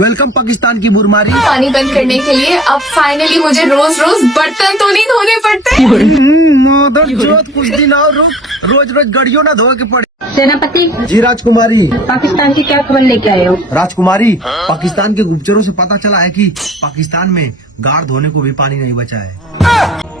Welcome Pakistan की बुरमारी। पानी बंद करने के लिए अब फाइनली मुझे रोज रोज बर्तन तो नहीं धोने पड़ते। मदरचोद, कुछ दिन और रुक, रोज रोज गड़ियों ना धो के पड़े। सेनापति जी राजकुमारी। पाकिस्तान की क्या खबर लेके आए हो? राजकुमारी, पाकिस्तान के गुप्तचरों से पता चला है कि पाकिस्तान में गाड़ धोने को भी पानी नहीं बचा है।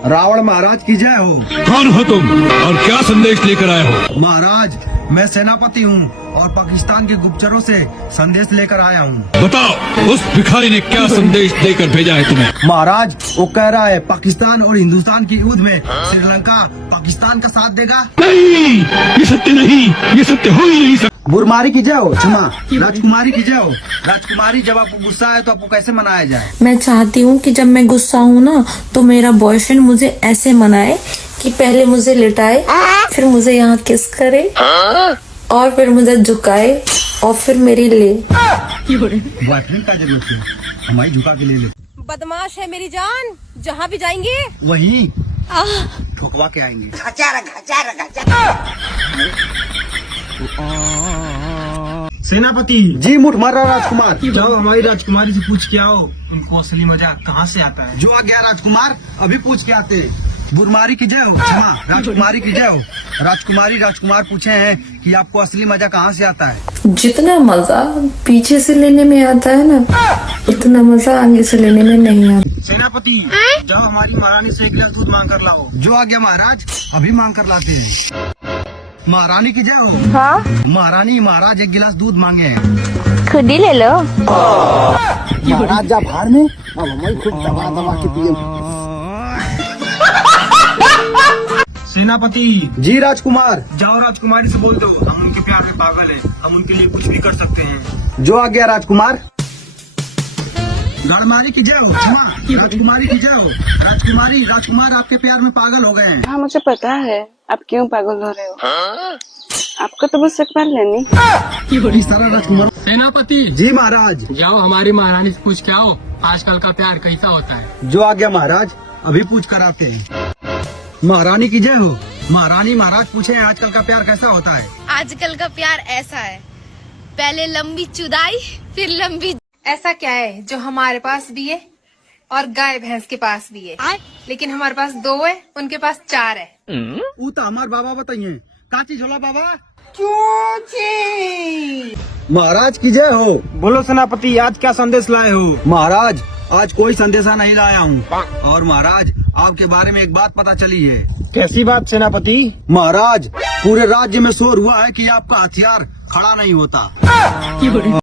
रावण महाराज की जय हो। कौन हो तुम और क्या संदेश लेकर आए हो? महाराज, मैं सेनापति हूँ और पाकिस्तान के गुप्तचरों से संदेश लेकर आया हूँ। बताओ, उस भिखारी ने क्या संदेश देकर भेजा है तुम्हें? महाराज, वो कह रहा है पाकिस्तान और हिंदुस्तान की युद्ध में श्रीलंका पाकिस्तान का साथ देगा। नहीं, ये सत्य नहीं, ये सत्य हो ही नहीं सकता। बुरमारी की जय हो। क्षमा, राजकुमारी की जय हो। राजकुमारी, जब आपको गुस्सा है तो आपको कैसे मनाया जाए? मैं चाहती हूँ कि जब मैं गुस्सा हूँ ना तो मेरा बॉयफ्रेंड मुझे ऐसे मनाए कि पहले मुझे लिटाए, फिर मुझे यहाँ किस करे और फिर मुझे झुकाए और फिर मेरी ले। बॉयफ्रेंड का जरूरत है, हमारी झुका के ले ले। बदमाश है मेरी जान, जहाँ भी जाएंगे वही ठोकवा के आएंगे। सेनापति जी, मुठ मार रहा राजकुमार। जाओ हमारी राजकुमारी से पूछ के आओ उनको असली मजा कहाँ से आता है। जो आ गया राजकुमार, अभी पूछ के आते। बुरमारी की जय हो। क्षमा, राजकुमारी की जय हो। राजकुमारी, राजकुमार पूछे हैं कि आपको असली मजा कहाँ से आता है। जितना मजा पीछे से लेने में आता है ना, उतना मजा आगे से लेने में नहीं आता। सेनापति, जाओ हमारी महारानी से एक गिलास दूध मांग कर लाओ। जो आ गया महाराज, अभी मांग कर लाते हैं। महारानी की जय हो। हाँ, महारानी, महाराज एक गिलास दूध मांगे हैं। खुद ही ले लो। महाराज जा बाहर में, अब हमारी खुद दबा दबा के पिए। सेनापति जी, राजकुमार जाओ राजकुमारी से बोल दो हम उनके प्यार में पागल हैं, हम उनके लिए कुछ भी कर सकते हैं। जो आ गया राजकुमार। राजकुमारी की जय हो। क्षमा, राजकुमारी की जय हो। राजकुमारी, राजकुमार आपके प्यार में पागल हो गए हैं। हाँ, मुझे पता है आप क्यों पागल हो रहे हो। आपको तो बस एक बार लेनी। इस तरह राजकुमार। सेनापति जी महाराज। जाओ हमारी महारानी से पूछ के आओ आजकल का प्यार कैसा होता है। जो आ गया महाराज, अभी पूछ कर आते हैं। महारानी की जय हो। महारानी, महाराज पूछे हैं आजकल का प्यार कैसा होता है। आजकल का प्यार ऐसा है, पहले लंबी चुदाई फिर लंबी। ऐसा क्या है जो हमारे पास भी है और गाय भैंस के पास भी है, लेकिन हमारे पास 2 है, उनके पास 4 है। वो तो हमारे बाबा बताइए। काची झोला बाबा। महाराज की जय हो। बोलो सेनापति, आज क्या संदेश लाए हो? महाराज, आज कोई संदेशा नहीं लाया हूँ और महाराज आपके बारे में एक बात पता चली है। कैसी बात सेनापति? महाराज, पूरे राज्य में शोर हुआ है कि आपका हथियार खड़ा नहीं होता।